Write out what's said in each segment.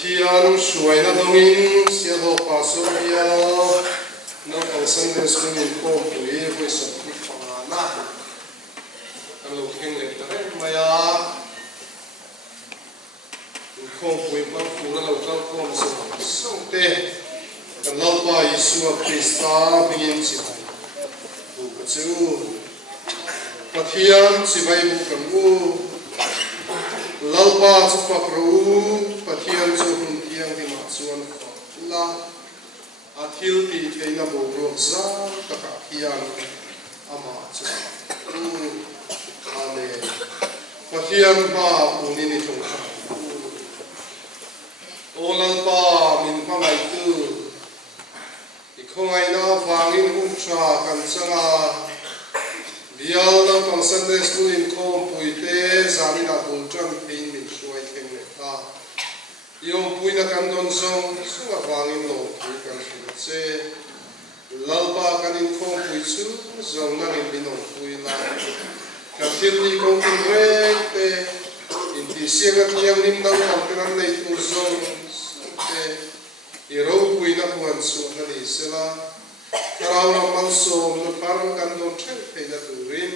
Pathian suai na dongin sia ho pasopia na pangsan des min ko pui ko sakti pangana alo kheng le tare maya ko pui ma pura lo ka ko so te kan lalpa Yesu Krista bingin si bu ka chu Pathian si bai bu kan u lalpa chu pakru Pathian chu hun tiang hi ma chuan la athil ti theina bo ro za taka hian ama chu amen Pathian ma puni ni thong o lalpa min ma mai tu i khongai na wangin um tra kan changa dial na pang Sunday school in khom puite zani na bul tram thein min suai theng le ta yom puina kan don song sunga wangin lo ki kan che lalpa kan in khom pui chu zong na in binong pui la ka thil ni kong tin re te in ti sianga tiang nim dang kang kan nei tu zong te i ro pui na huan su na ni sela karau na mansom na parang kan don chen pe na turin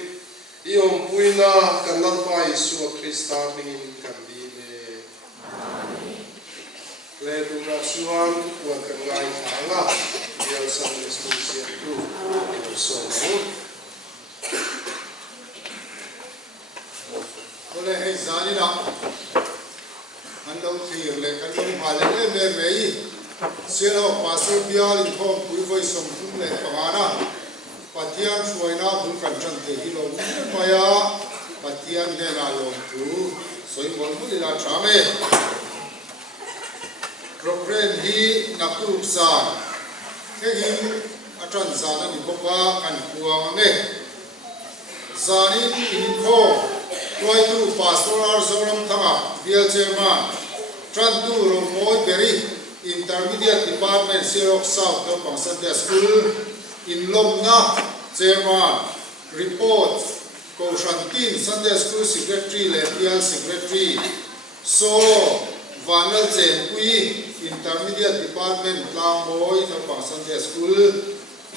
iom puina kan lalpa Yesu Krista ringin kan di le tu na suan kuan kan ngai thanga dial sang resolution tu so ole he zani na ando thir le kan ni ma le me mei selo pastor bial in hom pui voi som thum le pangana Pathian suaina bul kan chan te hi lo maya Pathian ne na lo tu soi mon bu la trame program hi napu san ke him atran zana ni boka kan kuang ne zani in ko toy tu pastoral zoram thanga bial chairman tran tu ro moi beri intermediate department Sirok South to Sunday School in Lomna chairman report ko Shantin Sunday School secretary Lepial secretary so Vanal Chen Pui intermediate department Lamboy to Sunday School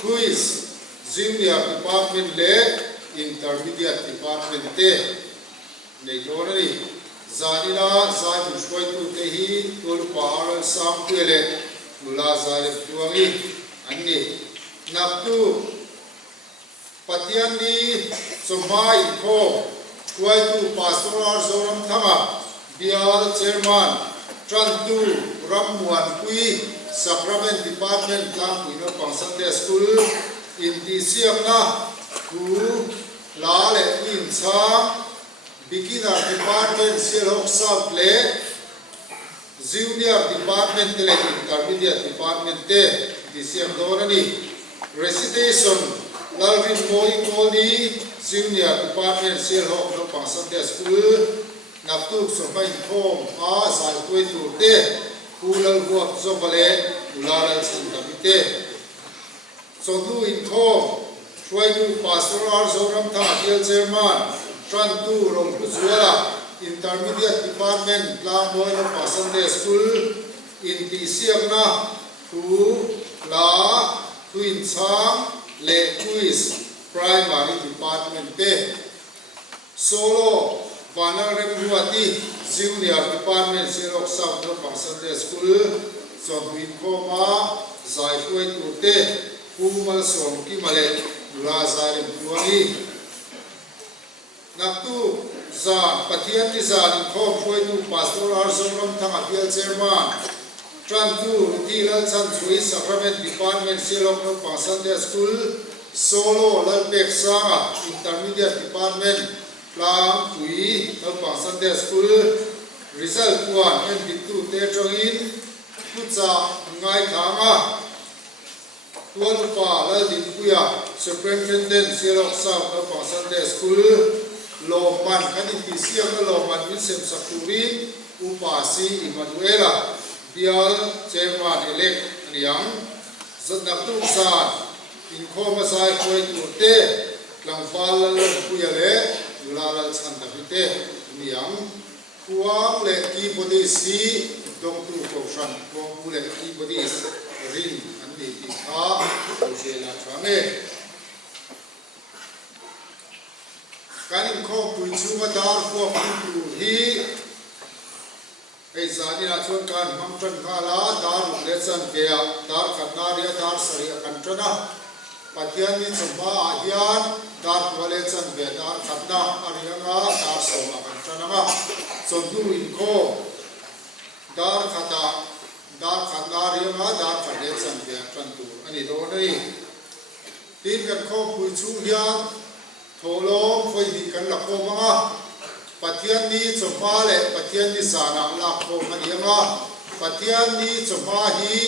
quiz junior department le intermediate department te nei donari zanina zai mushkoi tu tehi tul pahar sam pele mula zai tuangi anni naktu Pathian ni somai ko kuai tu pastoral zoram thanga biar chairman trantu ramuan pui sacrament department tang puino pang Sunday School in disiamna ku la le in sa beginner department Sirok South le junior department le intermediate department te disiam donani recitation lalrin moi koli junior department Sirok no pang Sunday School naptuk somai thom a sai koi tu te kulal huak zobale ulalal santamite sodu in thom shwai tu pastoral zoram tha dial chairman tran tu rong zuala intermediate department Lamboy no Sunday School in disiamna tu la twin sang le quiz primary department te solo Vanal Rembuati junior department Sirok South no Sunday School so twin koma zai koi tu te kumal som ki male dula zai tuani naktu za Pathian ni za in khom khoi tu pastoral zoram thanga bial chairman tran tu tilal chan chui sacrament department Sirok no Sunday School solo lalpek sanga intermediate department Lam Pui no Sunday School result kuan and tu te trongin putsa ngai thanga tuan pa la din puya superintendent Sirok South no Sunday School Loman kan ti siam no Loman Vincent Sakuri upasi Emmanuela bial chairman elect liang zatnak tu san in khoma sai khoi tu te langfal la puya le ulalal san tapite liang kuang le ki podi si dong tu ko san ko bule ki bodis rin an ni ti kha ko se la thame kanin ko pui chu ma dar ko tu hi ei zani na chon kan mam tran kha la dar le chan ke a dar khat na ria dar sari kan trana pathian ni chuma hian dar wale chan ve dar khat na arianga dar so ma kan trana ma chon du in ko dar khata dar khat na rianga dar khat le chan ve tran tu ani do nei tin kan ko pui chu hian tholom foi di kan la ko ma pathian ni chuma le pathian ni sana la ko manianga pathian ni chuma hi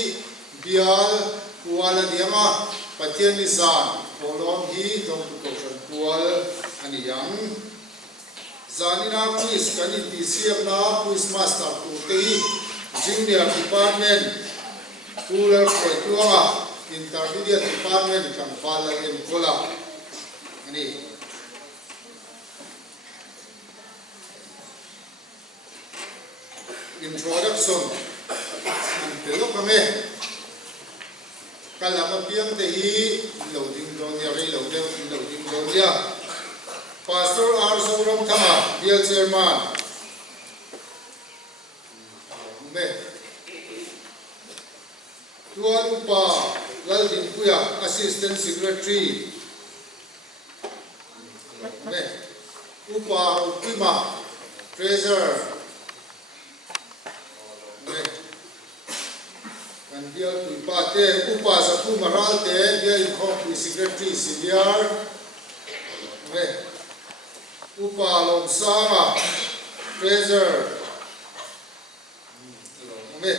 bial kuala dianga pathian ni san tholom hi dong tu ko san kual ani yang zanina quiz kan ti siam na quiz master tu te junior department rural curriculum intermediate department kan fala in kola ani introduction an pelo kame kalama piang te hi loading don ya ri loading don ya pastor arzoram thama dear chairman me tuan upa laldin puya assistant secretary me upa upima treasurer and dia upa te upa sa pu maral te dia in corporate secretary senior me upa lom sama treasurer me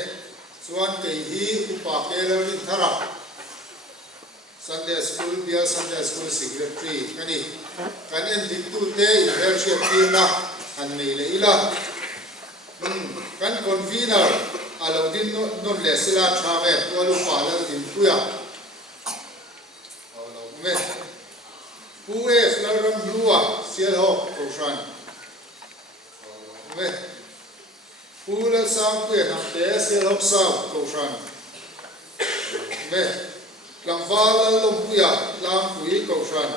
chuan te hi upa keler in thara Sunday school bia Sunday school secretary kani kan en diktu te in leadership team na an nei le ila kan convener alodin non le sila thave walu pala din puya me puwe flaram blua sial ho koshan me pula sam puya na te sial ho sam koshan me lamvala lom puya lam pui koshan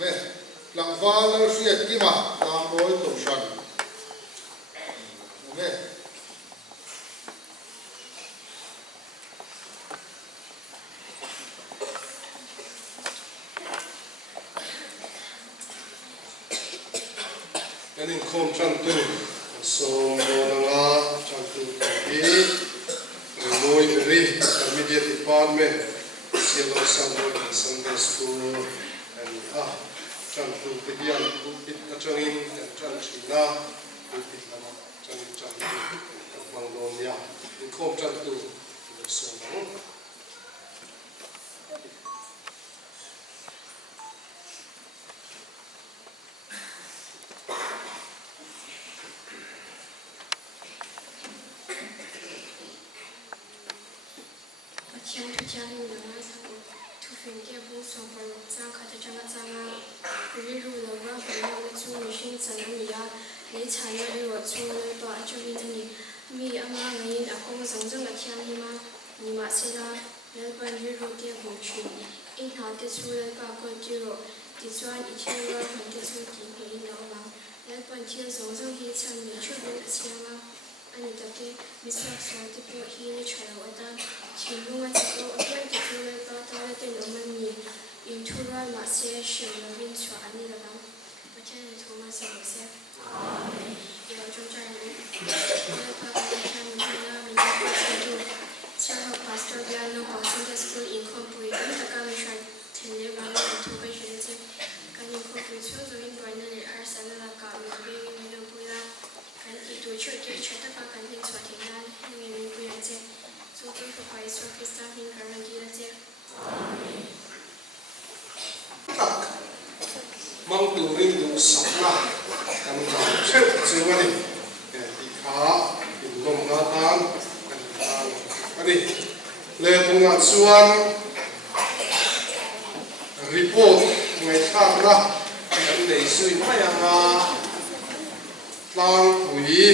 me lamvala siat kima lam boy koshan me kanin khom chan tu so bonanga chan tu hi noi ri intermediate department silo Sunday school and chan tu tidian pit achangin chan china pit lama chan mangdon ya in khom chan tu so mang tu ring du sakna kan ka cheu chewani ti kha in lom na tan kan ani le tunga chuan report ngai thak na kan nei sui mai anga tlang pui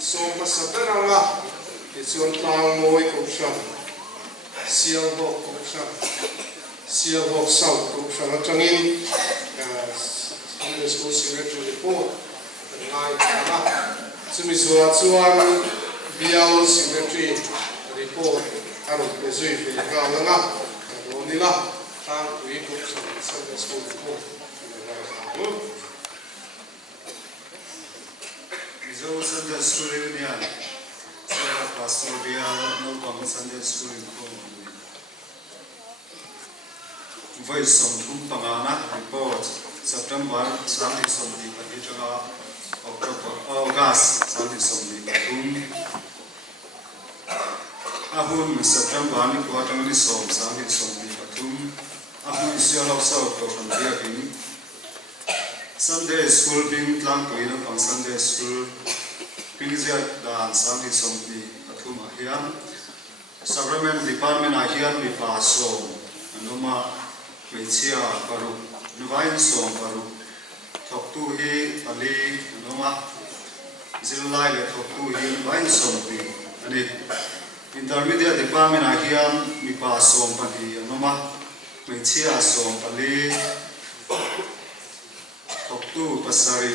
som pasabera chuan tlang moi ko sang sial ho ko sang sial ho sau ko sang atangin Sunday School Secretary report ngai ta chumi chuan bial secretary report aro pezui filika langa donila tang wi ko sang Sunday School report Zo Sunday School Union Sarah Pastor Bial no pang Sunday School ko Voice som thum pangana report September Sunday som di patitanga October August Sunday som di patum ahun September ni ko atang ni som Sunday som di patum ahun sialok sau ko from dia pin Sunday School bin tlang ko ina pang Sunday School Pingziat dan Sunday som di patum ahian Sacrament Department ahian mi paso anoma Mecia paru nuvain som paru thok tu hi pali noma zilai le thok tu hi nuvain som pi ani intermediate department ahian mi pa som pali noma Mecia som pali thok tu pasari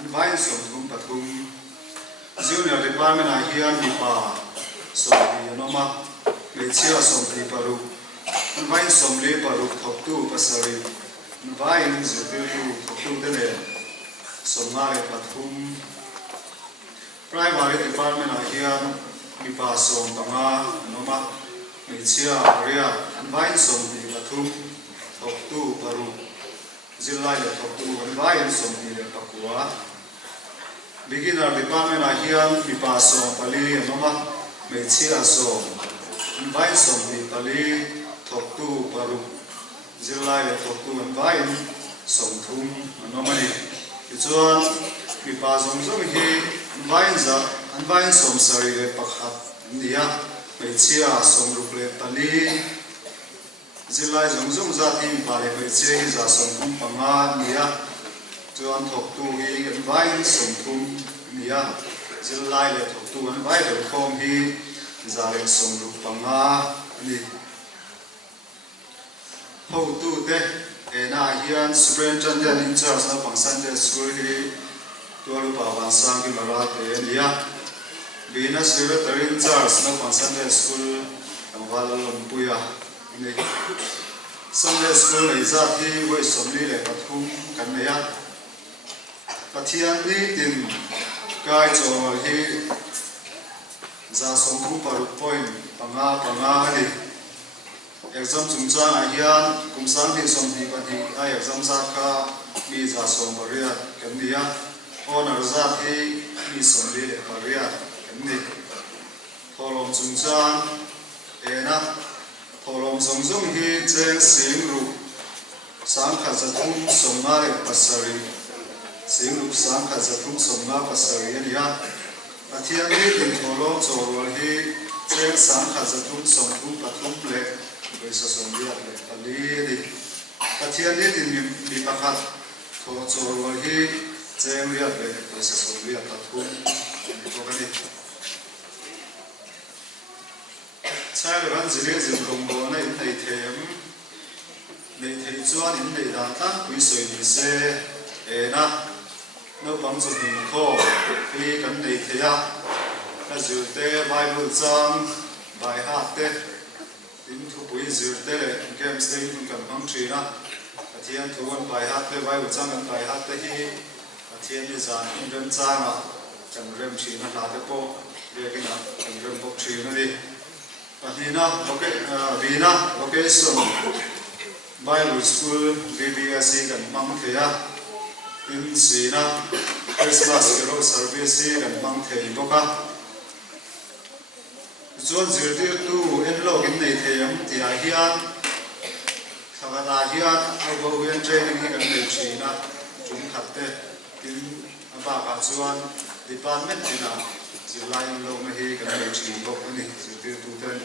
nuvain som thum pathum junior department ahian mi pa som pi noma Mecia som pi paru Vain som le paru thok tu pasari vain zetu thok tu dene som mare pathum primary department ahian mi pa som panga noma Mecia area vain som di pathum thok tu paru zilai le thok tu vain som di le pakua beginner department ahian mi pa som pali noma Mecia som vain som di pali thok tu paru zilai le thok tu vain som thum anomani chuan mi pa zong zong hi vain som sari le pakhat nia Mecia som ruk le pali zilai zong zong za tin pa le Mecia hi za som thum panga nia chuan thok tu hi vain som thum nia zilai le thok tu vain le khom hi za le som ruk panga ni How to de na hian superintendent in charge na pang Sunday School hi tualu pa bansang ki marate nia bina secretary in charge na pang Sunday School angwala lompuya ni Sunday School nei za thi wei somli le pathum kan neya pathian ni tin kai cho hi za som paru point panga ni exam chungchang ahian kumsang thi som thi pati ai exam za kha mi za som paria kandia honor za thi mi som le paria kanni tholom chungchang ena tholom songzong hi cheng sing ru sang kha za thum som ma le pasari sing ru sang kha za thum som ma pasari ania athian ni tin tholom chorwal hi cheng sang kha za thum som thum pathum le Besa somlia le ali di pathian ni tin mi pakhat tho chorwa hi cheng ria le besa somlia pathum to kani chai le ban zile zin kombo na in thei them nei thei chuan in nei dan tan pui soi ni se na no bang chu hin kho hi kan nei theya na zute bible chang bai ha te in thu pui zirte le games te in kan hang thina athian thuan bai hat le vai uchang an bai hat te hi athian ni zan in rem changa kan rem thina la te po lekina kan rem bok thina ni athina vina location Bible School VBSC kan mang theya in sina Christmas carol service kan mang thei boka John zirtir tu enlog in nei theyam ti hian thagana hian abo hian training hi kan nei thina chung khatte tin aba ka chuan department tina zilai lo ma hi kan nei thing bok ani zirtir tu ten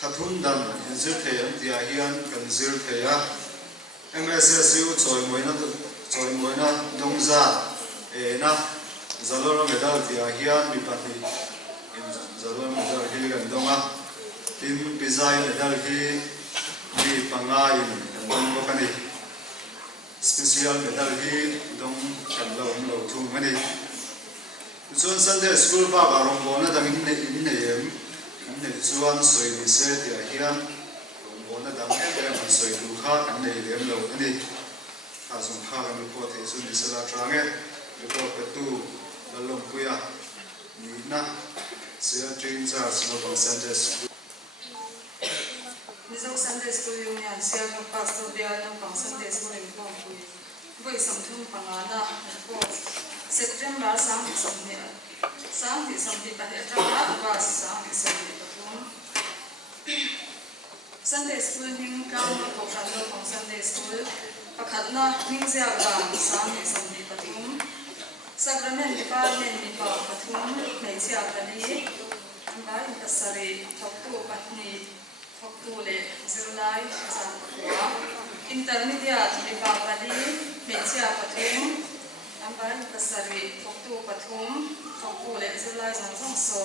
thathun dan zir theyam ti hian kan zir theya MSSU choi moina dongza na zalora medal tia hian mi pati zalora medal hi kan donga tin bizai medal hi mi pangai kan bokani special medal hi dong kan lo thum mani chuan Sunday school ba garong bona dangin ne yem ne chuan soi ni se tia hian bona dang man soi du kha kan nei lem lo ani a song kha kan ko the su ni sala trange ko pe tu lalom kuya ni na sia train cha so bang Sunday school Nizok Sunday school yung yan sia ng pastor dia ng pang Sunday school ng ko boy samthum pangana ko September sang di pa tra ba sang di patung Sunday school ning kang ko kan lo pang Sunday school pakhat na ning sia ga sang di patung Sacrament department ni pa patung nei sia kali ba pasari thoktu patni thoktu le zirlai sang kwa intermediate ni pa kali nei sia patung ambaran pasari thoktu pathum thoktu le zirlai sang so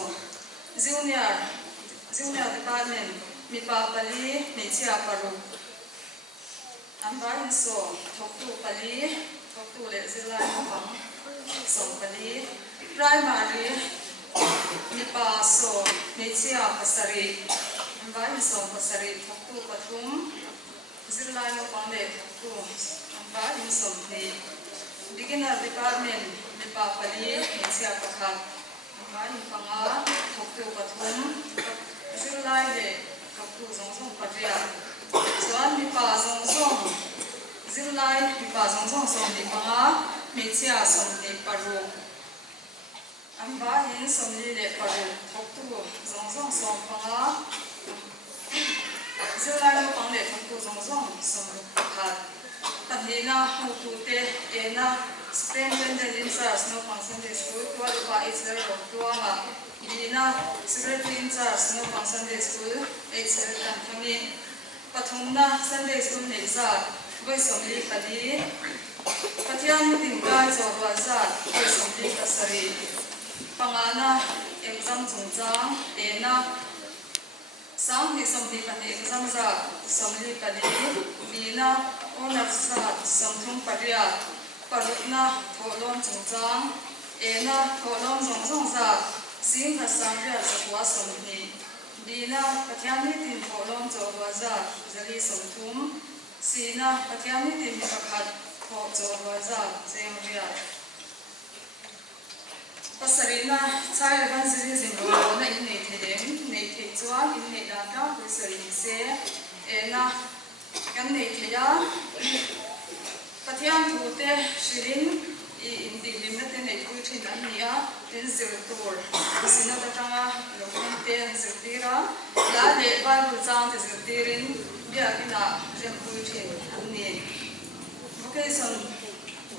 junior department mi pa pali nei sia paru ambaran so thoktu pali thoktu le zirlai pang so pali primary mi pa so nei sia pasari ambaran so pasari thoktu pathum zirlai pang le thoktu ambaran so ni beginner department ni pa pali ni sia pakhat amai panga thoktu pathum zirlai le thoktu zong patria chuan ni pa zong zirlai ni pa zong som ni panga ni sia som ni paru ambai in som ni le paru thoktu zong som panga zirlai lo pang le thoktu zong som pakhat Tanhina hutute ena Spring Vendel Insars no pang Sunday school kwa lupa itzer tuwa nga Dina Secretary Insars no pang Sunday school itzer tanthani Pathumna Sunday school neza boy somli kali Pathian tingka jawwa zat boy somli kasari Pangana exam chungchang ena Sang ni somli kali exam za somli kali Dina Onak saat samthum paria parutna tholom chungchang ena tholom zong za sing ka sangria zakwa somni dina pathyami tin tholom chawwa za zali somthum sina pathyami tin pakhat tho chawwa za zengria pasarina chai ban ziri zingro na in nei thedem nei the chuan in nei da ta pasari se ena kan nei theya pathian thute shirin I indi limna te nei thui thin an nia ten zir tur sina ta tanga lokin te an zir tira la le bible chang te zir tirin bia kina rem thui thin an ni vocation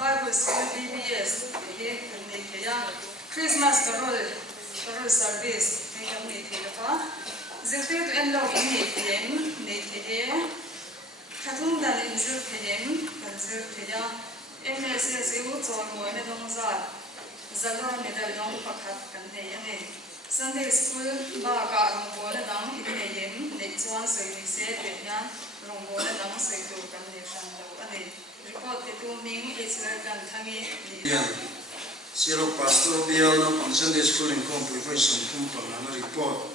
bible school BBS he kan nei theya Christmas carol service he kan nei theya pa zir tir to en lo in nei theya Katung dan inzir thedem kanzir theda MSS u chon moi na dong za zalor medal dong pakhat kan nei ane Sunday school ba ka rong bo na dang in nei yem nei chuan soi ni se te nya rong bo na dang soi tu kan nei sang lo ane report te tu ming Israel kan thangi ni Siro pastor bial no pang Sunday school in kompui foi som kum pang na report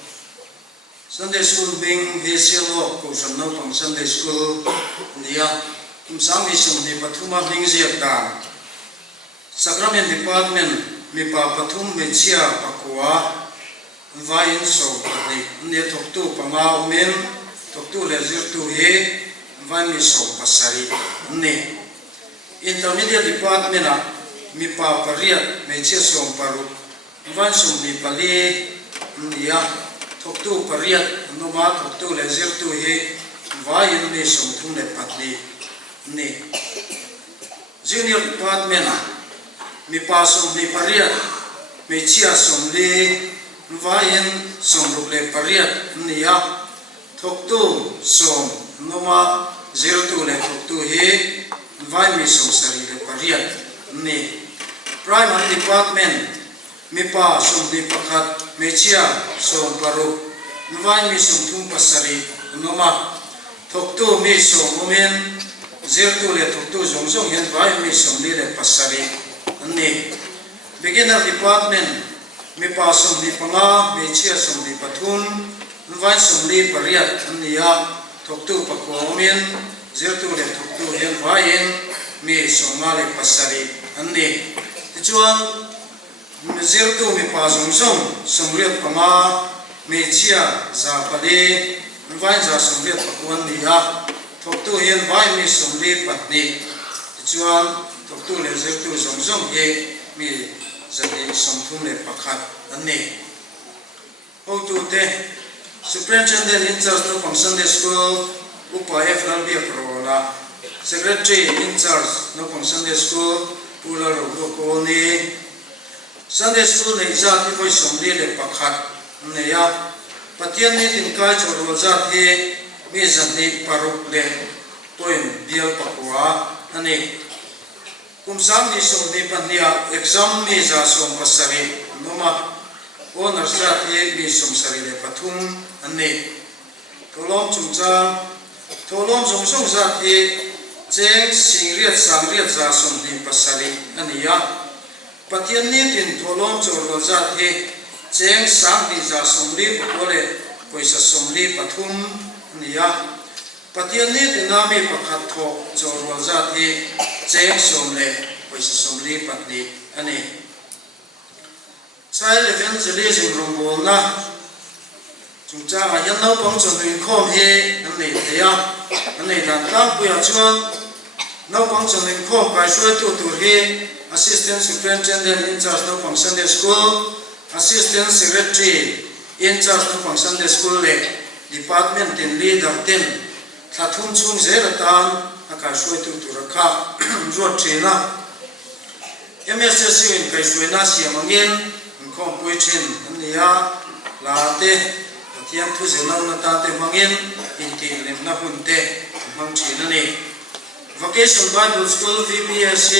Sunday school being Heselo ko sam no pang Sunday school nia kum sang mi sum ni pathuma hing ziak ta Sacrament department mi pa pathum me chia pakwa vai in so ni ne thok tu panga men thok tu le zir tu he vai mi so pasari ne intermediate department a mi pa paria me chia som paru vai sum ni pali nia thok tu pariat noma thok tu le zir tu he vai in ni som thum le patli ne junior department a mi pa som ni pariat me chia som le vai in som ruk le pariat nia thok tu som noma zir tu le thok tu he vai mi som sari le pariat ne primary department mi pa som di pakhat me chia som paru nuwai mi som thum pasari noma thok tu mi som umen zir tu le thok tu zong zong hen vai mi som li le pasari ani beginner department mi pa som di panga me chia som di pathum nuwai som li pariat ania thok tu pakko umen zir tu le thok tu hen vai hen mi som ma le pasari ani chuan zir tu mi pa zong zong somriat panga me chia za pali vai za somriat pakwan ni ha thok tu hian vai mi somri patni chuan thok tu le zir tu zong zong he mi zati somthum le pakhat ani ho tu te superintendent in charge no Sunday school upa FLB prola secretary in charge no Sunday school pula ro ko ni Sunday school nei za ti voi som le pakhat ne ya pathian ni tin kai choro za the mi zan ni paruk le point bial pakwa ani kumsam ni som ni pania exam mi za som pasari noma honor za the mi som sari le pathum ani tholom chungcha tholom song song za the cheng singriat sangriat za som ni pasari ani ya pathian ni tin tholom choro za the cheng sang ni za somli pole poisa somli pathum nia pathian ni tin nami pakhat tho choro za the cheng somle poisa somli patni ani child evangelism rombol na chungcha a yan no pong chon in khom he ani ya ani dan tang puya chuan no pong chon in khom kai shoi tu tur he assistant superintendent in charge of Sunday school, assistant secretary in charge of Sunday school le department in leader ten thathum chung zeratan akai shoi tu turakha rot trina MSSU in kai shoi na siamangin khom puichin ania late pathian thu zelau na ta te mangin inti lem na hunte mang china ni vocation bible school VBSC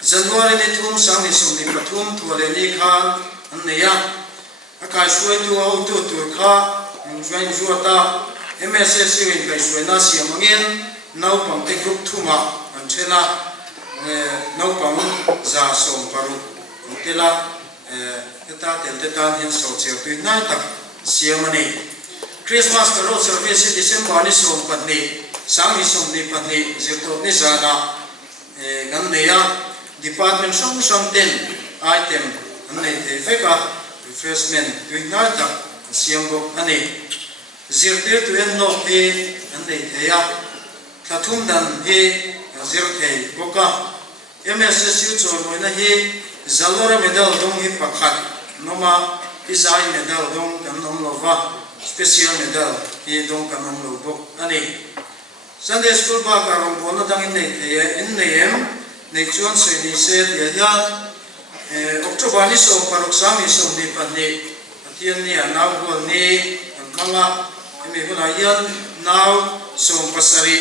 January ni thum sang ni sum ni pathum thole ni khan anneya akai shoi tu au tu tur kha join juata MSSU in kai shoi na siamangin nau pang te group thuma an chena nau pang za som paru tela eta tel hin so che tu na tak siamani Christmas carol service December ni som patni sang ni som ni patni zirto ni zana ganneya department song ten item anei te feka refreshment tuinata siambo ani zirtir tu en no he anei te ya thathum dan he zirthei boka MSSU chormoina he zalora medal dong hi pakhat noma izai medal dong kan nom lova special medal hi dong kan nom lo bok ani Sunday school ba karong bona dang in nei te in nei nei chuan se ni se dia ya October ni so parok sam ni so ni panni atian ni anau go ni kanga mi huna yan now so pasari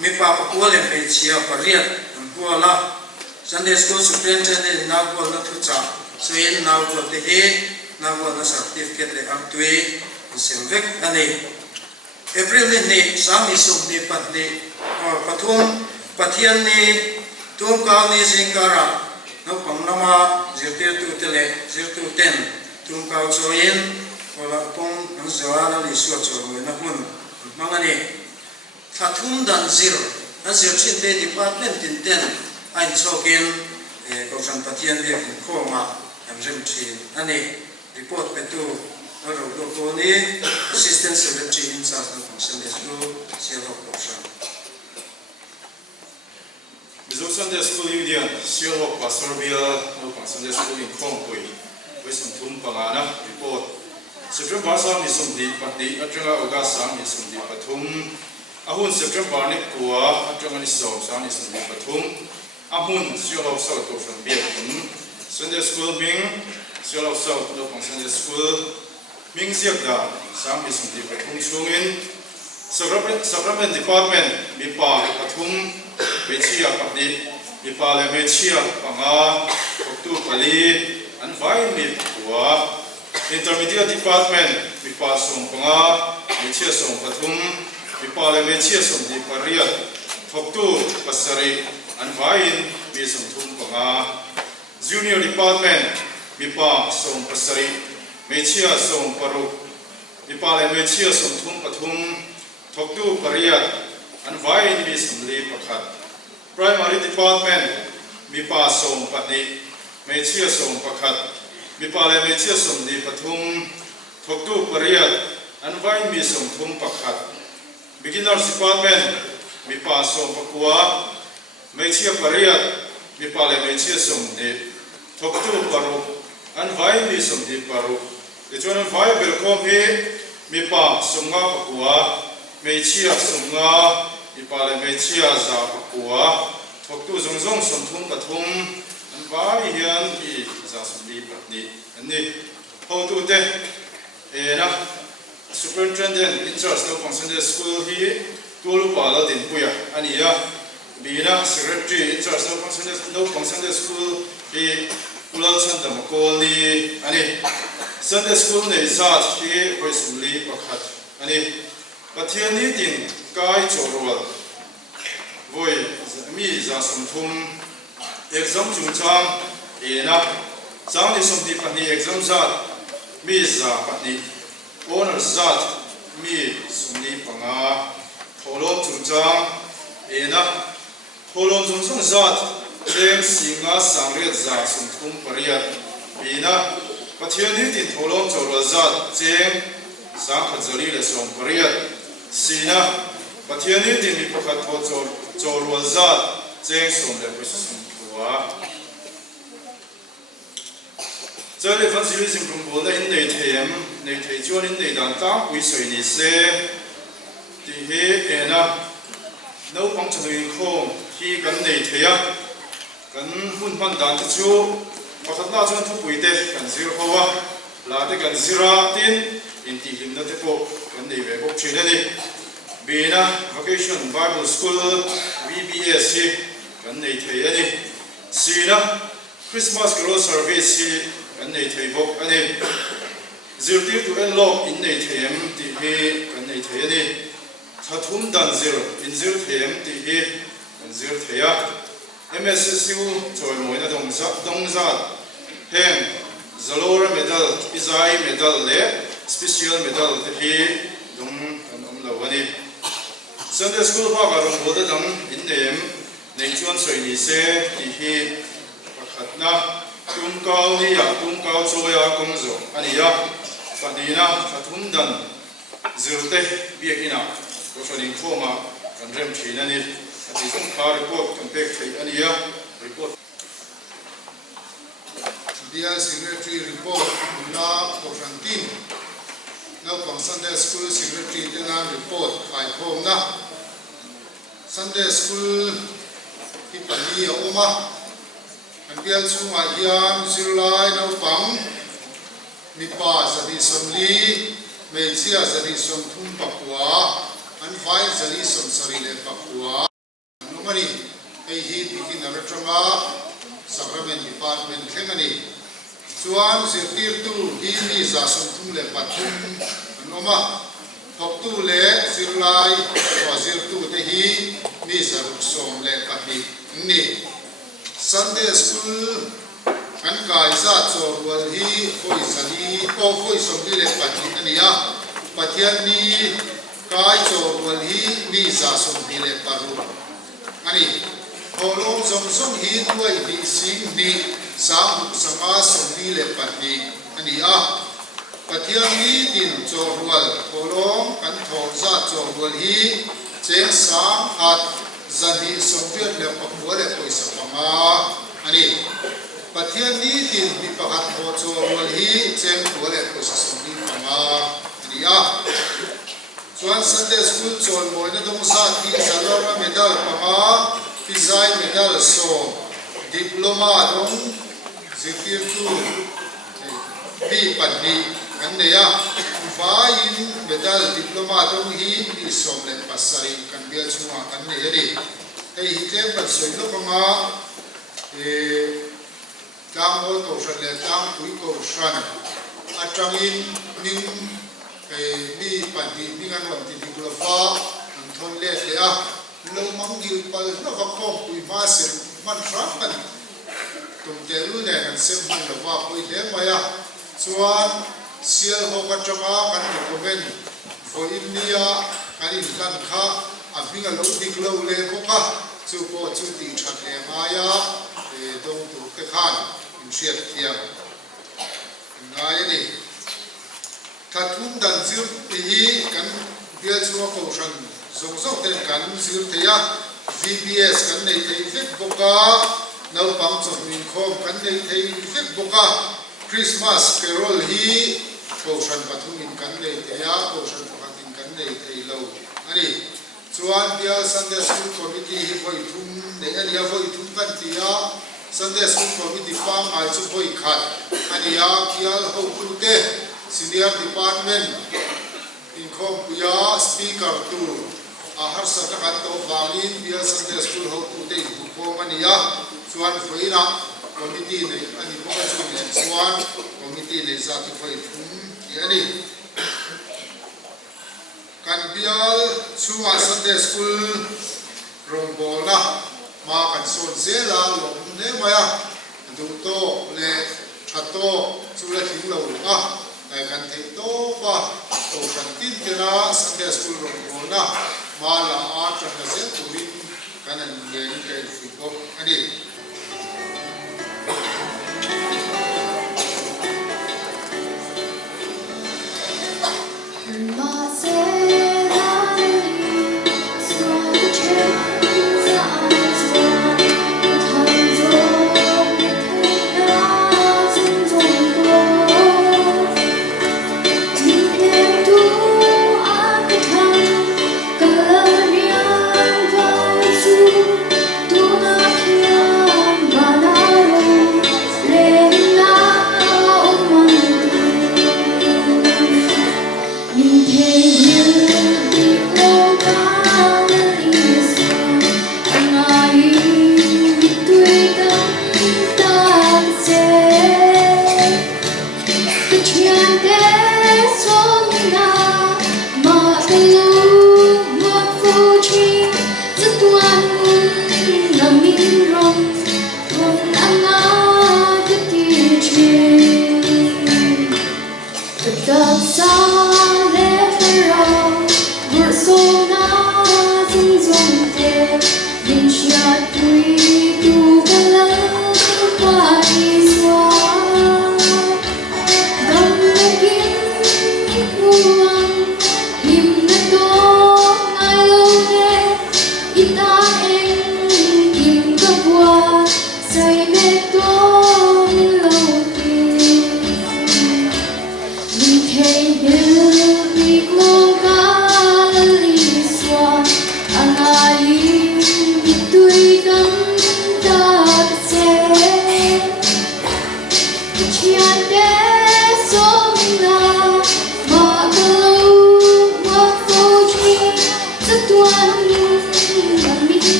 mi pa pa ko le pe chia pariat ko la Sunday school superintendent now go na thucha so in now go the he now go na certificate le amtwe semvek ani April ni sam ni so ni panni pathum pathian ni tum ka ni zingara no pangnama zirtir tu tele zirtu ten tum ka choin wala pong an zawana li so choro na hun mangani thathum dan zir an zir chin te department tin ten ain chokin ko san pathian de khoma am rem thi ani report petu ro ko ni assistant secretary in charge of Sunday school selo ko san Sunday school Indian, Sierra Pastor Bill, Sunday school in Kongpui, Western Tumpangana, report. September Sam is some deep, but the Atranga Ogasam is some deep Patum. Ahun September Nikua, Atranga Sam is some deep Patum. Ahun, Sierra South from Bill. Sunday school Bing, Sierra South, Sunday school. Ming Siakda, Sam is some deep Patum Shungin. Supplement department, Mipa Patum. Mechia pati ipale mechia panga thok tu pali an vai mi wa intermediate department mi pa som panga mi chia som pathum mi pa le me chia som di pariat thok tu pasari an vai mi som thum panga junior department mi pa som pasari me chia som paru mi pa le me chia som thum pathum thok tu pariat an vai mi som li pakhat primary department mi pa som patni me chia som pakhat mi pa le me chia som di pathum thok tu pariat an vai mi som thum pakhat beginners department mi pa som pakua me chia pariat mi pa le me chia som di thok tu paru an vai mi som di paru de chuan an vai bel kom hi mi pa som nga pakua me chia som nga mi pa le me chia za pakua thok tu zong zong som thum pathum an vai hian hi za som di patni ani ho tu te na superintendent in charge no Sunday school hi tolu pa la din puya ani ya bina secretary in charge no Sunday school hi ulal chan da makol ni ani Sunday school nei zat hi hoisuli pakhat ani pathian ni tin kai chorwal voi mi za som thum exam chungchang ena chang ni som di pani exam zat mi za pani honor zat mi sumni panga tholom chungchang ena tholom chungchang zat jem singa sangret za sum thum pariat bina pathian ni tin tholom chorwal zat jem sang khajali le som pariat sina pathian ni tin mi pakhat tho chorwal zat jem som le sum thua Jadi fasilis yang kumpul in nei them nei thei chuan in nei dan ta pui soi ni se ti he ena no pang chui khom hi kan nei theya kan hun pan dan chu pakhat na chuan thu pui te kan zir hawa la te kan zira tin in ti him na te po kan nei ve bok thina ni bina vacation bible school VBS hi kan nei theya ni sina Christmas carol service hi kan nei thei bok ani zirtir tu en lok in nei them ti he kan nei thei ani thathum dan zir in zir them ti he kan zir theya MSSU choi moina dongza hem zalora medal izai medal le special medal ti he dong kan lo ani Sunday school pa ka rong boda dang in nem nei chuan soi ni se ti he pakhatna tum kau ni ya tum kau choya kong zo ani ya padina thathum dan zirte biakina ko chonin khoma kan rem thina ni ati sum kha report kan pek thei ani ya report Dear Secretary report na Korantin now from Sunday school secretary dengan report kai khom na Sunday school ki pani oma Anbial sunga hian zirlai no pang mi pa zali somli me chia zali som thum pakwa an fai zali som sari le pakwa nomani ei hi bikin aratranga sacrament department thengani chuan zirtir tu hi mi za som thum le pathum anoma thok tu le zirlai wa zir tu te hi mi zaruk som le kahi ni Sunday school kan kai za chorwal hi khoi sali ko khoi somli le pathin ania pathian ni kai chorwal hi mi za somli le paru ani holom som hi tuai bi sing ni sang sanga somli le pathi ania pathian ni tin chorwal holom kan thor za chorwal hi cheng sang hat zani somviat le pakwa le poisa panga ani pathian ni tin mi pakhat ho chorwal hi cheng kwa le poisa somvi panga ani a chuan Sunday school chon moina dong sa ti salora medal panga pizai medal so diploma dong zikir tu bi padni anneya vain medal diploma dong hi ni somle pasari kan bial chunga kan ne ni ei hitlem kan soilo panga trang ngôi cầu sân lệ trang quý cầu sân trang in ning mi bản thị mi ngăn bản thị đi pha thôn lệ lệ lâu mong điều bal nó vào không quý ma sen man phát cần tụng tế luôn này cần xem hình là vào quý lệ maya chuan siêu hồ các trong cần comment for India anh kan kha abinga lo dik lo le boka chu po chu ti that le maya dong tu ke khan in siat tiam ngai ni thatum dan zir hi kan bia chu ko san zong zong ten kan zir theya VBS kan nei thei vek boka nau pam chon min khom kan nei thei vek boka Christmas carol hi ko san pathum in kan nei theya ko san pakhatin kan nei thei lo ani chuan dia Sunday School Committee hi voi thum nei ania voi thum kan tia Sunday School Committee farm ai chu voi khat ania kial ho kurte senior department in khom puya speaker tu har sa ka to wangin dia Sunday School ho tu te ko mania chuan foina committee nei ani mo chu ne chuan committee nei za tu voi thum ani kan bial chunga Sunday School rombola ma kan son zela lom ne maya du to le thato chula thinglo kan thei to pa to kan tin tena Sunday School rombola ma la a tran se turin kan an yen kai fibo ani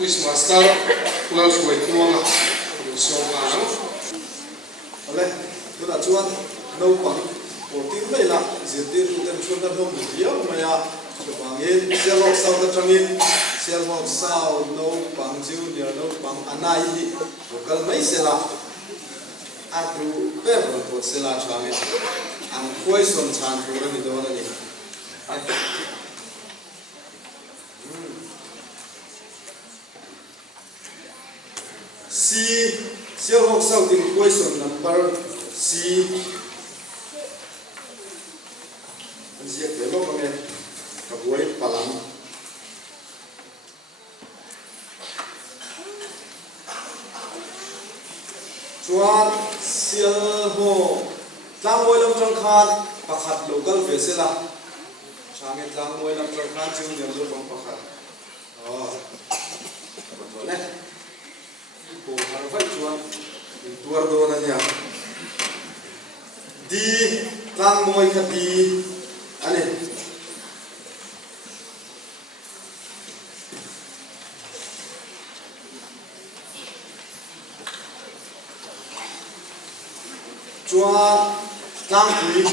Christmas ta lo foi tuang so ma Ole, tu là chuan nấu bằng por tin mai la zirtir tu ten chun na hom hiam maya bangin sialok sau ta trangin sialok sau no bang junior no bang anai hi kal mai sela atu pever to sela changin ang khoi son chan tu ra ni do na ni si sialok sau tin khoi son number si ziak ve lo kame ka buai palam chuan sial ho tlang moi lam tang khan pakhat local ve sela change tlang moi lam tang khan chung nem lo pang pakhat to ne ko har vai chuan tuar do na nya di tlang moi kha di ani chua tlang kui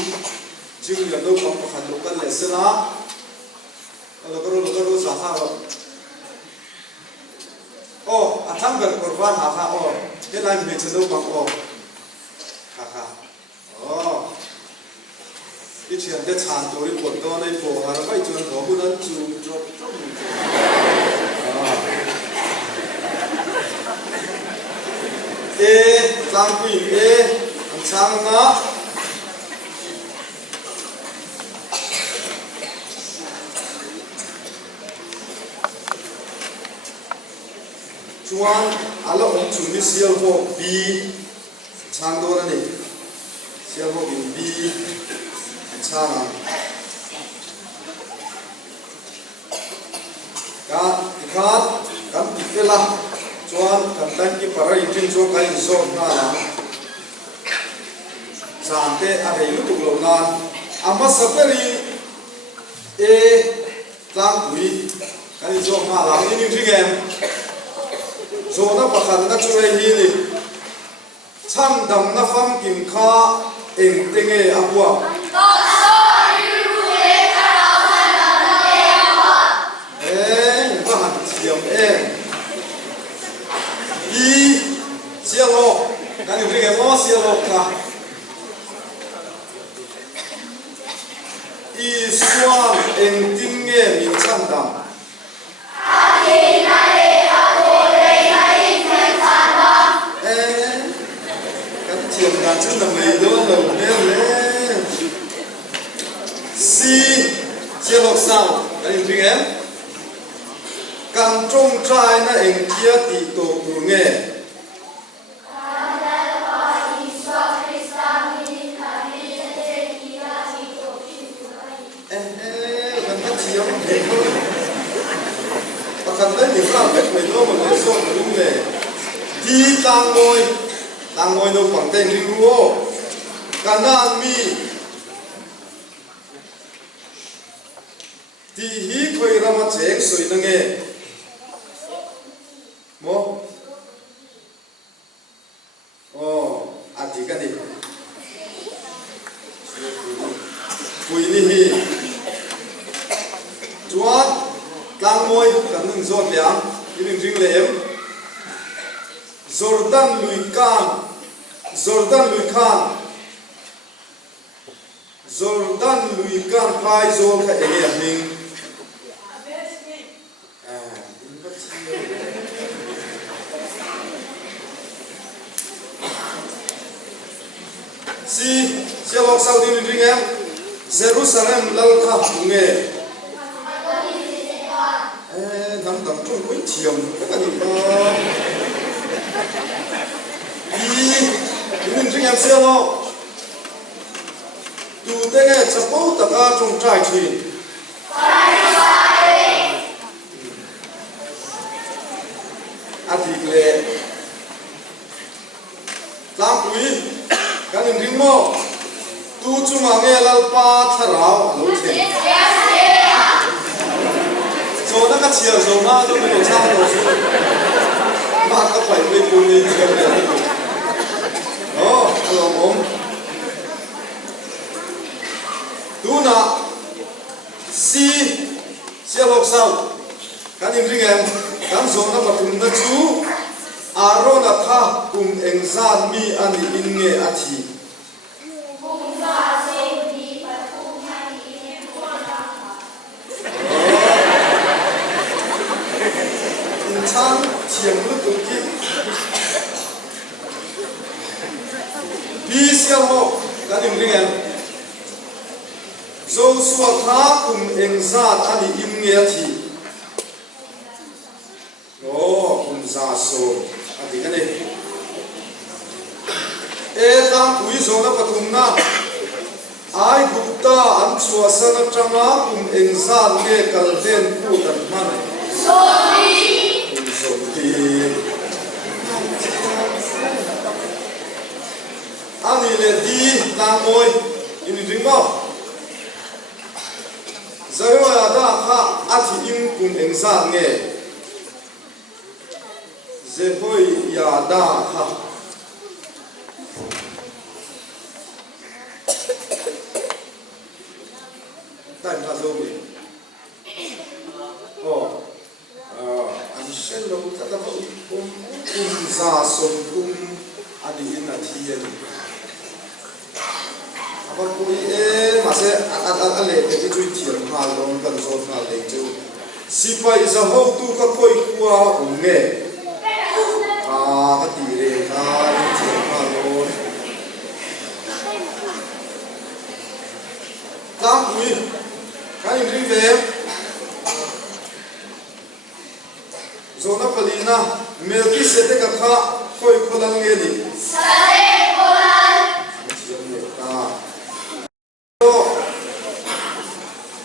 jing ya do pang pakhat local le sela lo sa tha o atham ber korban ha kha o ke lai me chelo pang o kha ichian de chan to ri pot do nei po har vai chuan do bu nan chu drop e tlang kui e ang chang na chuan ala om chu ni sial ho bi chang do na ni sial ho bi chang ka ikhat kan tikela chuan kan tan ki parai tin chu kai zo na la chante a rei lu tuk lo nan ama saperi e tlang kui kai zo ma la ni ni ringem zo na pakhan na chu hi ni cham dam na fam kim kha eng tenge abua sialo kan ri ke mo sialo ka i suan en tinge min chan dam kan chiam na chu na me do lo ne le si sialo sao kan ri ke kan trong trai na en kia ti to tu nge kan đấy thì sao biết mình lo mình lấy số mình đúng nè đi tang ngồi đâu khoảng tên đi ruo cả nan mi thì hí khơi ra mặt chén sôi nó nghe mo thì cái gì quỳ đi hi chúa tlang moi kan nung zot liam in ring le em Jordan lui khan phai zol kha ege hing si sialok sau din ring em Jerusalem lal kha nge nằm tầm trung cuối chiều các anh nhìn đi chúng em xem không tu thế này sắp bố tập ra trong trại thuyền thì lệ làm quý các anh nhìn mò tu chung mà nghe lal pa thảo lối thuyền số nó cắt chiều số ma cho mình sao rồi số ma có phải bên cùng đi chiều này đó rồi ốm zan mi ani in nge athi in chan thiam lu tu ki pi sial ho kan in ringen zo suwa tha eng zat ani in nge athi za so ati kane e tam pui zo na patum na ai gupta an chua sana changa eng zat nge kal den pu kan man sorry ani le di na moi in ringo zayo ada kha ati in eng zat nge Zepoi ya da ha tai ma zo mi an shelo ta ta za som ani ina thien apa koi ma se ale te chui thien ha long kan zo na le chu sipai za ho tu ka koi kwa nge cái tỷ lệ là chuyện mà rồi tám quý cái gì về rồi nó phải đi na mấy cái sẽ để cả khá khôi khô lăng nghe đi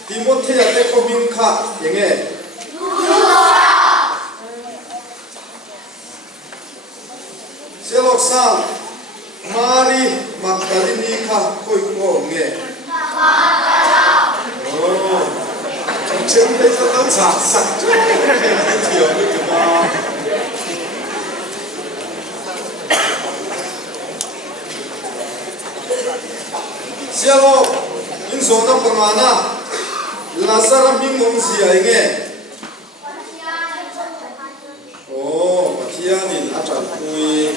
Timothy là cái công viên khácอย่างเงี้ยSelok sang Mari Magdalene ka koi ko nge oh chen pe sa tao sa sa thiểu cái mà Selok in so na pangana Lazarus min mong si ai nge Patianin acan kui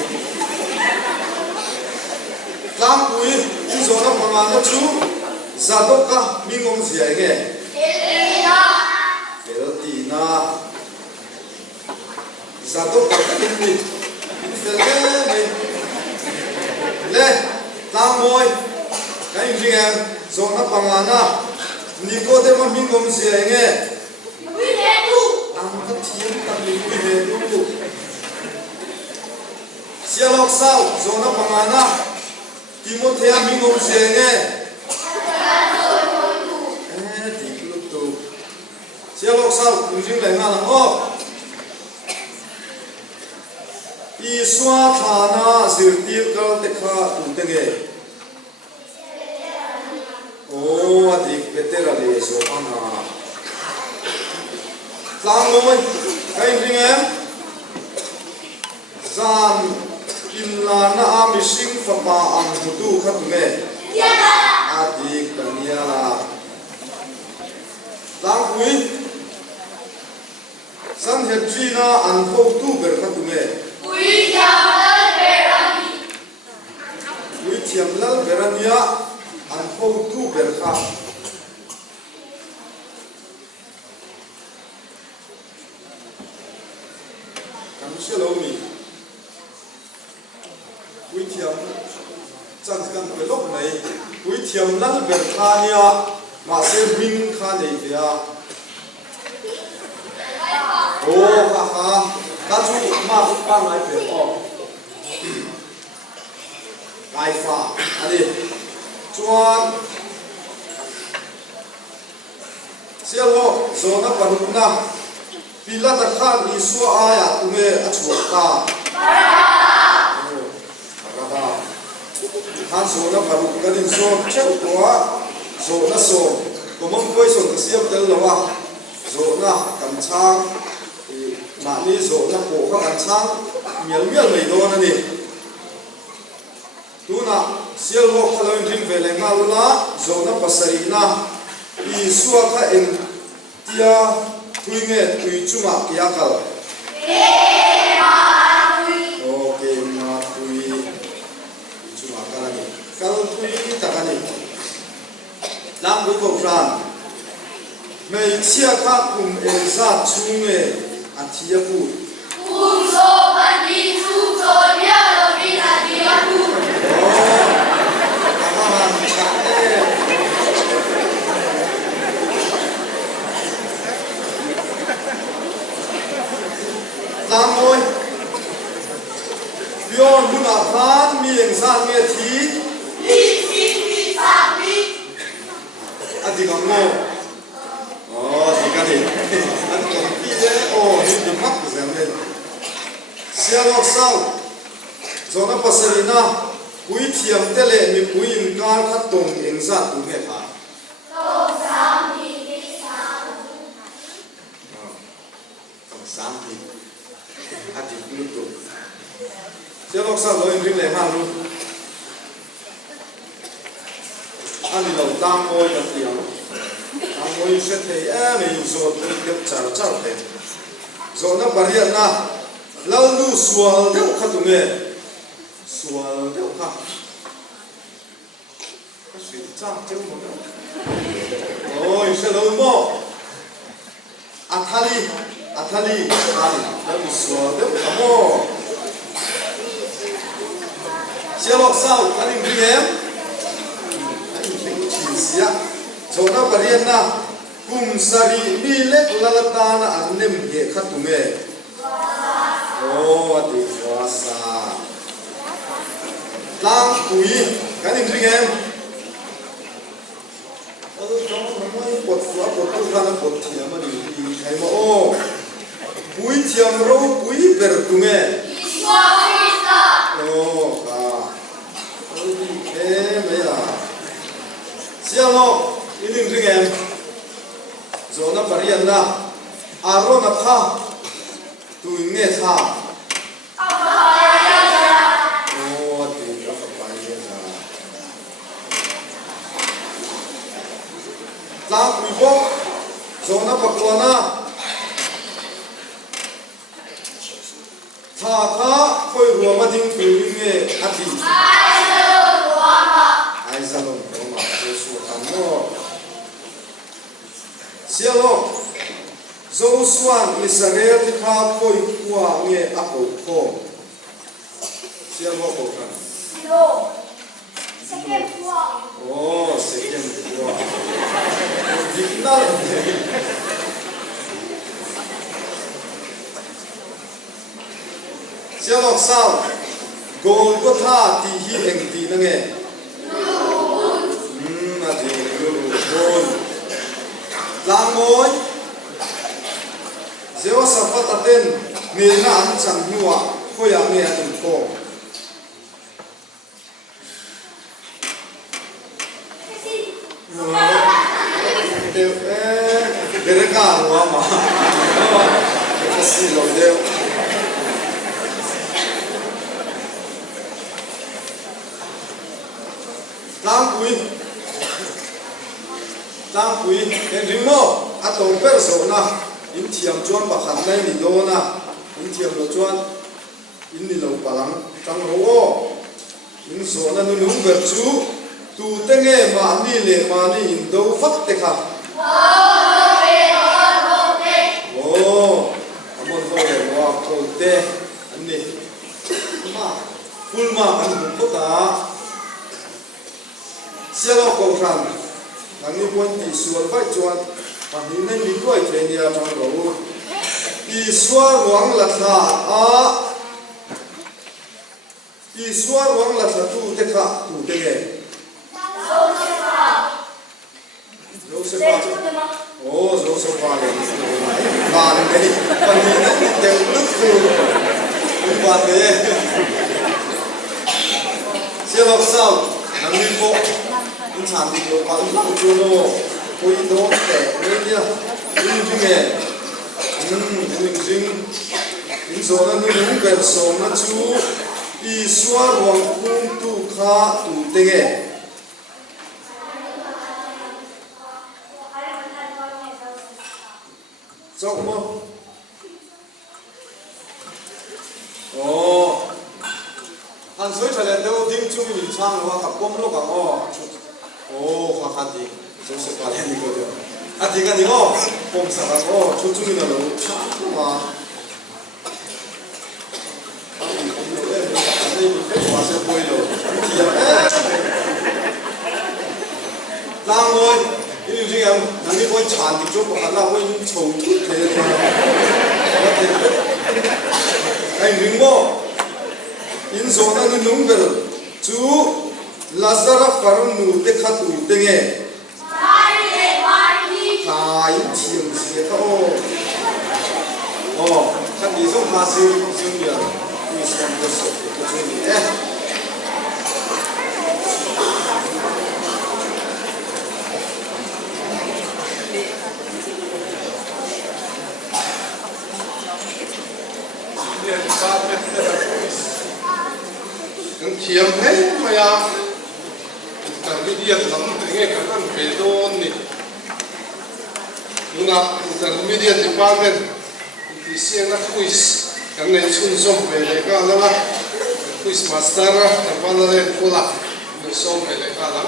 lam kui in zona pangana chu zadoka mingong zia nge Eltina zadoka kinni le lam moi kai ringa zona pangana Nicodemo mingong zia nge ang thiam tam ni he lu Sialok sao zona pangana Timothy mingom senge ti lu tu Sialok sao kunjing lai nga ho I swa thana zirtir kal te kha tu te nge o adik petera le so ana Tlang noi kai ring em Zan in la na ami sing fa pa ang tu khat me adik tania la Tlang hui san het china an ho tu ber khat me hui thiam lal berania an ho tu ber kha Hello me. We thiam chan kan pe lok nei. We thiam lal ber kha nia ma se win kha nei ya. Oh ha ta chu ma pa ngai pe o. Ngai fa ani. Chuan Sialo zona panuna Pila ta khan Isu aya tume achuka arada han so na paru kanin so cheu toa so na so komong koi so siam tel lawa so na kam chang ma ni so na ko kha kan chang mial mial mai do na ni tuna sial ho khaloin ring vele ngaula so na pasari na Isu kha en tia Tuinge tui cuma kiakal. Okay, ma tui lang với cầu rằng mấy chia khác cùng em ra chú nghề à chia phụ cùng số bản đi chú rồi biết là vì là chia phụ làm ôi Bion muốn áp phán miệng ra nghe thí đi sa đi anh thì còn ngô thì cái gì anh còn đi đấy hình bị mắc của em lên xe lọc sau rồi nó passer na quý thiam tê lệ mi quý in car khát tông in ra tụ nghe thà sáng thì anh thì cũng được xe lọc sau rồi in lệ mang luôn anh đi đầu tam ngôi đặt tiền tam ngôi sẽ thấy mình rồi được chả thế rồi nó bari na lâu lu sual đeo khát tụ nghe sual đeo khát cái suy trang chứ một ôi sẽ lâu mò athali lâu lu sual đeo khát mò xe lọc sau anh đi em sia zona pariana kum sari mi lek lalata na annem he khatume ati wasa lang pui kanim ringem mai pot tu kana pot thiam ani khai ma o pui thiam ro pui ber tume siamo ining ringem zona pariana arona kha tu nge tha ti ka papai na la ku bo zona pakwana tha kha khoi ruwa ding tu nge ati ai salon roma Yesu amo sialo Josuan Israel kha khoi kwa nge apo kho sialo ko kan second kwa dikna sialo sao gol ko tha ti hi eng ti na nge lang ngôi gieo safat aten ne na an chang nuwa khoya nge atum ko dereka nuwa ma kasi lo deu lang pui en rimo atong perso na in thiam chuan ba khat lai ni do na in thiam lo chuan in ni lo palang tang ro in so na nu nu ber chu tu te nge ma ni le ma ni in do fak te kha amon ho le wa ko te an ni ma ful ma an ko ta sialo ko ran nang ni pon ti sual vai chuan pahin nei mi koi trenia tang ro ti sual wang la tha ti sual wang la tha tu te kha tu te ge zo se pa zo se pa le ban nei pahin nei te lu tu ban de sialo sao nang ni po in chan di lo pa u chu no pui do te ne nia in jinge in zo na nu nu ber so na chu i swa ruang kum tu kha tu te ge chok mo an soi thale deu ding chu mi chang wa ka pom lo ka kha kha di Joseph Palen ni ko do ati ka ni ko pom sa ko chuchu ni na lo cha ma lang ngồi ini juga nanti kau cantik juga karena kau ini cowok kayak cái những ngô in số ta nên nung về chú Lazarus pharaoh nụ tê khát nụ tê nghe thà in thiềng xía thao khát đi xong hà siêu siêu nhiều đi xem cái số cái chuyện này Ang thiam hết maya intermediate lắm thì nghe cả anh về đôn nè đúng không intermediate department thì xem nó quiz cái này chun xong về lại cả lắm quiz master ra cái bao giờ phụ là được xong về lại cả lắm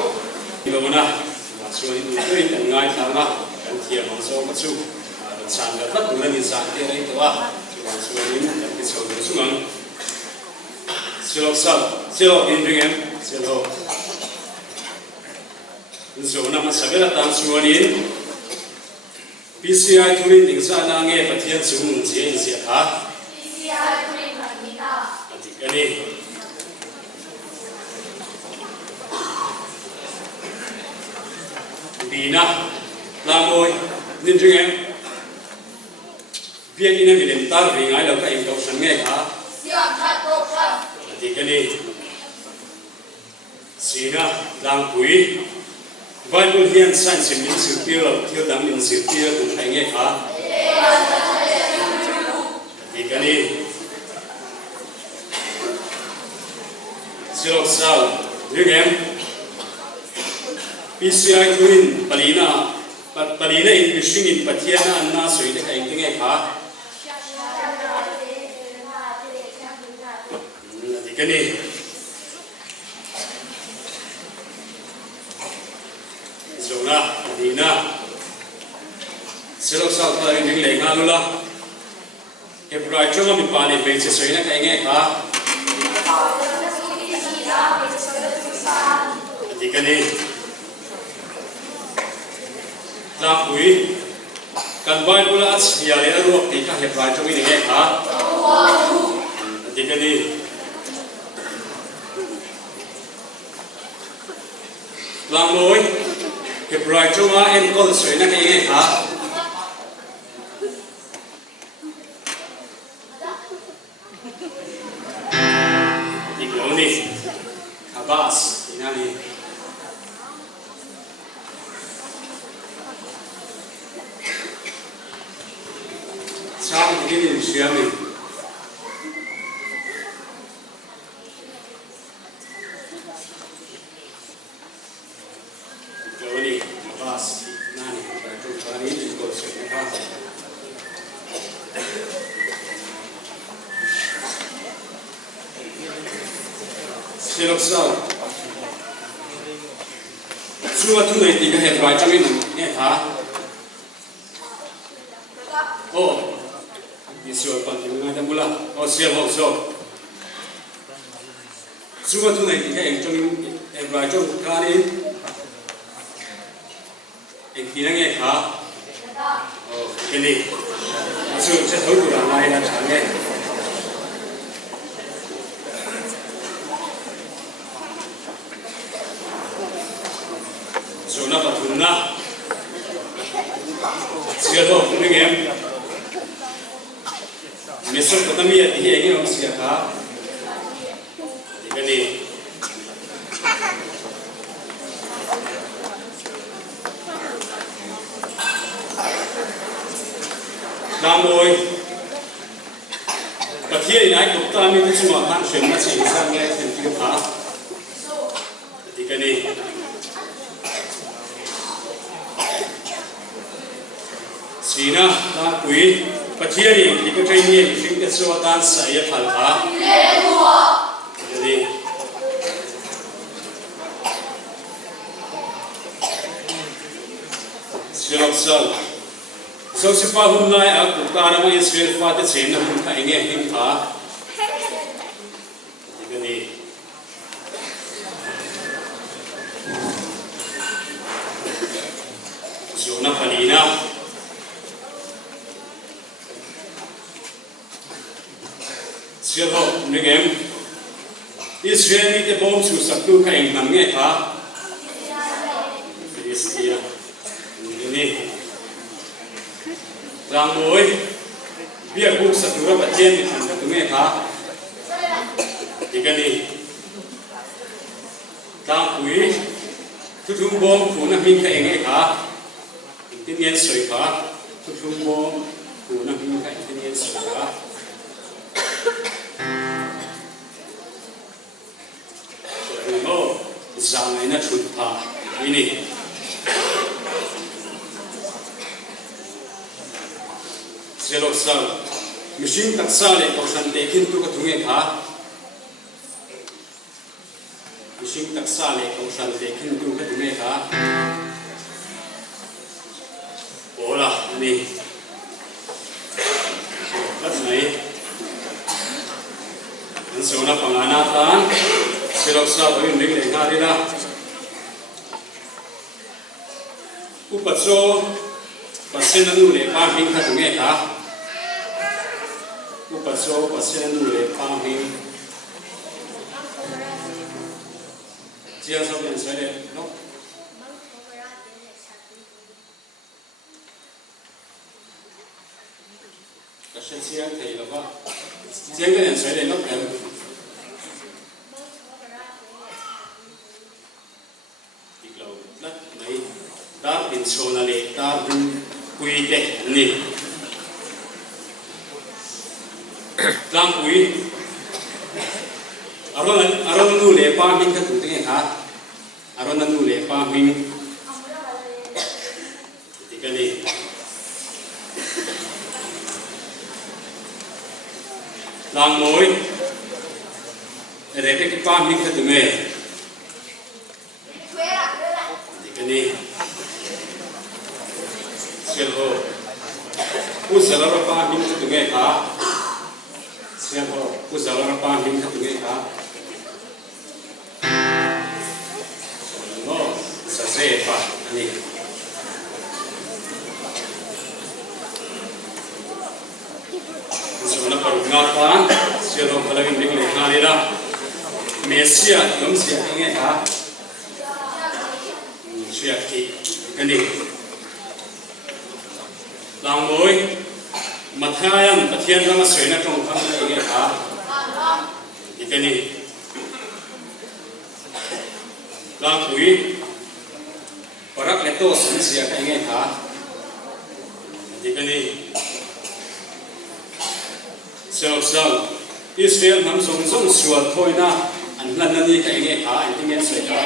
điều mà na so in tôi đang ngay thang na cái thiam ông so cái chú sản vật rất là nhiều sản cái này đó so in cái số lượng số lượng Silok sal, silok indring em, silok. So nama sabela tam suanin. PCI turin dingsa na nge pathian sung je sia tha. PCI turin patita. Ati kani. Bina, lamoi, indring em. Biar ini milim tar ringai lo ka im tau sang nge tha. Siap chat program. Thì cái này xí na đang quý Bible hiền san xem những sự tiêu là thiếu đám những sự tiêu cũng phải nghe khá thì cái này siêu sao như em PCI twin Palina in machine in Patiana and na so ite kai nghe khá cái này rồi na đi na selok sao ta đi lên ngang luôn cái bữa trước mà mình bán thì bây giờ soi na cái nghe cả thì cái này làm quý cần bao nhiêu là nhà này nó ruột thì các hiệp lại cho mình nghe cả thì cái này làm lối hiệp lại cho mà em có soi na cái nghe cả ini Abbas ini sang begini siami ini Abbas nani pada hari ini ikut siapa Silok sao Chua thu này thì cái hệ vài trăm nghìn nghe thả ô đi sửa còn thì ngay trong bula ô siêu hậu sâu Chua thu này thì cái hệ vài trăm ca đi anh thì nó nghe thả ô cái này sửa sẽ thấu của là này là chẳng nghe so na patuna sialo kuning em mesok katami ati enge om sia kha digani namoi kathia nai kupta mi tu chuma han shem na chi sang nge them ti kha digani Sina ta quý pathia ni thì có trai ni sinh cái số tan sai phal tha đi Silok sal. So si pa hunay ang kukara mga Israel fati sin na kung kainge himpa. Gani. Zona kanina. Silok nigem. Israel ni te bom su saktu kaing nange ka. Filistia. Ini Rang Môi Biar buộc sạch rửa bạch trên thì thành các tụi nghe khá Thì cái này Rang quý Thức rung bom phụ năng hình khai nghe khá Tin nhiên sợi khá Thức rung bom phụ năng hình khai tin nhiên sợi khá Rồi ngô Rằng này nó chụt phá Ini Selok sal, machine tak sale kau santai kintu ketungai kah? Machine tak sale kau santai kintu ketungai kah? Olah ni, kat ni, ansona penganatan, selok sal beri ning hari lah. Upatso, pasen anu le pahing ketungai kah? Upaso pasen nule pahing Jiang sao yang saya no Kasih siang thầy là apa Jiang kan yang saya no kan Iklau lat mai dar bin sonale dar bin kui deh ni Lang quý Aron nu le pa min ka tu ting ha Aron nu le pa min Tikali Lang Môi Re ke pa min ka tu me Tikali Selho Usala pa min ka tu me ha Siapa usahawan pahing ketungai kah? Oh, saya pak ni. Sebenarnya perungatan, siapa kalau ini boleh ngalira, Mesia, kamu siapa ingat kah? Siapa ni? Lang Môi Mathayan pathian rama soina trong kham nge kha ikani la pui parak leto simsia ka nge kha ikani sel Israel nam song song sual thoina an lan nani ka nge kha intingen soi ka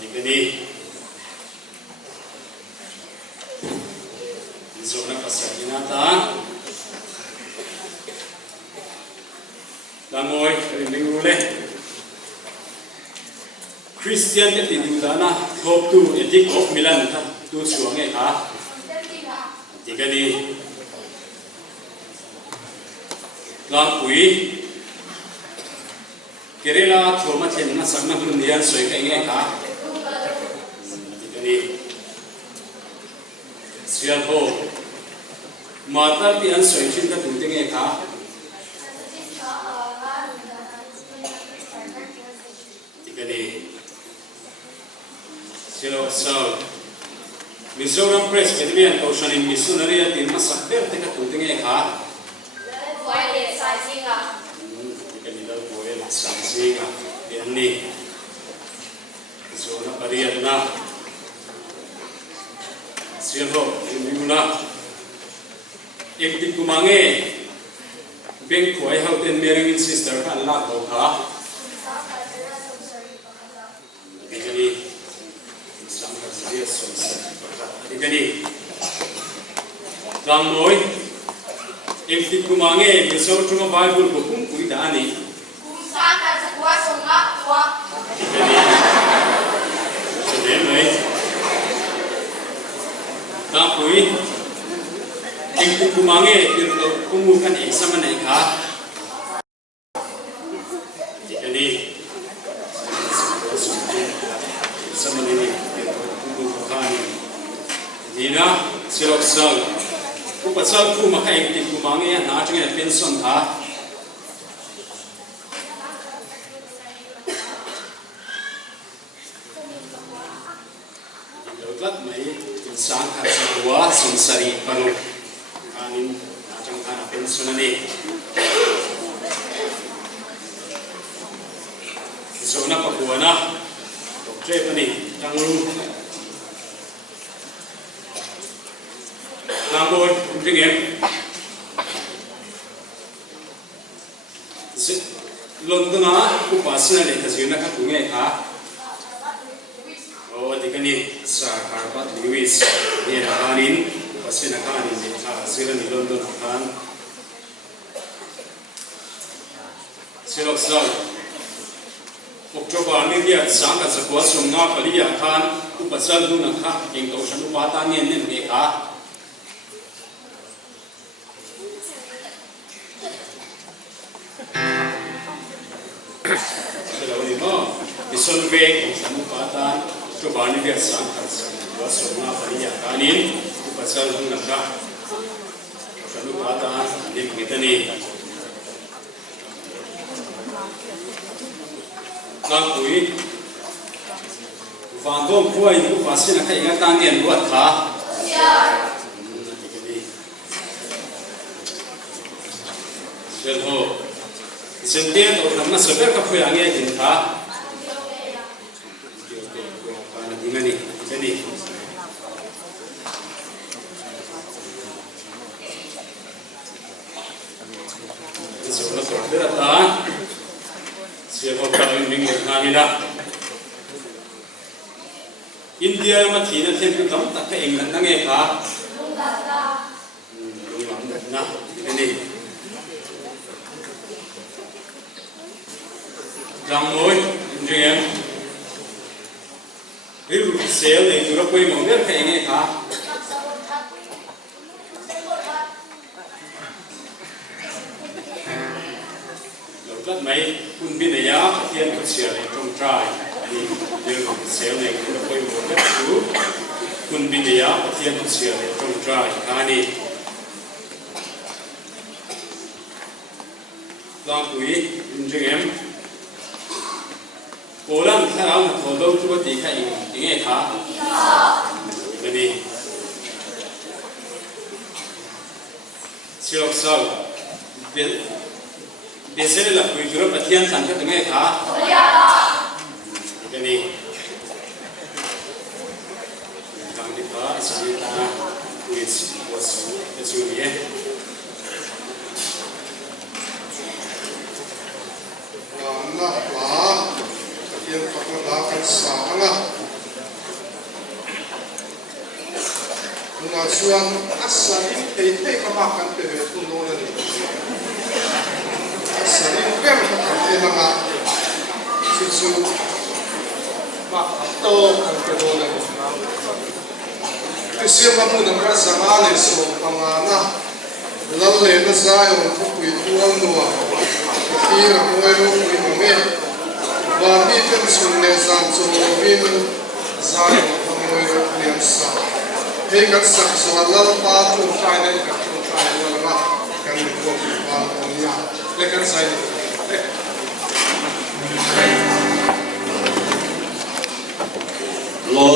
ikani Zona pasakinata Langoy riningule Christian ke tidudana hope to etik of Milan ta tu suange ka tikani Langpui Kerala thoma chen na sagna hundian soi ka nge ka tikani Sial ho Mata pian soi chin ta tu tinge kha Tikani Silo Saul Mizoram Presbyterian Oceanic Missionary at in Masakber te ka tu tinge kha Tikani daw poel sansinga Tianni Zona pariat na Silo Imuna Ektik kumange Beng kuai hauten merengin sister kan la ko kha Ikani Sampai serius Ikani Lang Môi Ektik kumange Misal cuma Bible bukum kui dani Ikani Sedih mai Tapui ingku kumange itu kumukan sama naikah. Jadi sama ini kumukan. Dina silok sal. Kupasal ku maka ingku kumange na cengeng pension ha. Lat mai sang khasawa sunsari paru kanin ajang kana pensionani zona pakuana doktre pani tanglu nangor dingem Londona kupasna le khazina ka tunge kha oh dikani sa karbat Lewis ni rahanin pasina kanin ni sira ni London kan silok sal Oktober ni dia sang ka sakwa sumna paliya kan upasal du na kha ing to sanu pata ni ne kha Selawi mo isolve sanu pata Oktober ni dia sang ka sakwa sumna paliya kanin upasal du na kha sanu pata ni kitani Langkui, Vandom kuai itu pasti nak ingat tangan buat kah? Selho, sentian atau nama seber kapu yang ini jentah. Karena di mana ni? Sebelah berdatang. Siapa kami minggu kami dah India yang mati nanti kita tak ke England nange kah? Nah ini Jamoi Indian itu sel itu apa yang mungkin ke England kah? Kat mai pun bina ya kian kecil trong trai ini dia kecil ni kita boleh buat tu pun bina ya kian kecil trong trai kani langkui injengem Poland sekarang kodok tu tiga ini kah jadi silok sal Biasanya lah kultur pelatihan sangat dengan kah? Jadi, kami kita istilahnya kuis kesulian. Nah, pelatihan perkenalkan sangat. Pengasuhan asal ini kemakan terhadap undang ini. Sering kan kita nak susu mak atau kedolan. Kesiapa pun nak zaman itu pemana lalu nak saya untuk kuituan dua. Kira mulai kuitume, bagi pensiunnya zanjubin saya untuk mulai kuiasa. Hingga sesuatu patu final kan kuituan dunia. Lekan saya. Lo,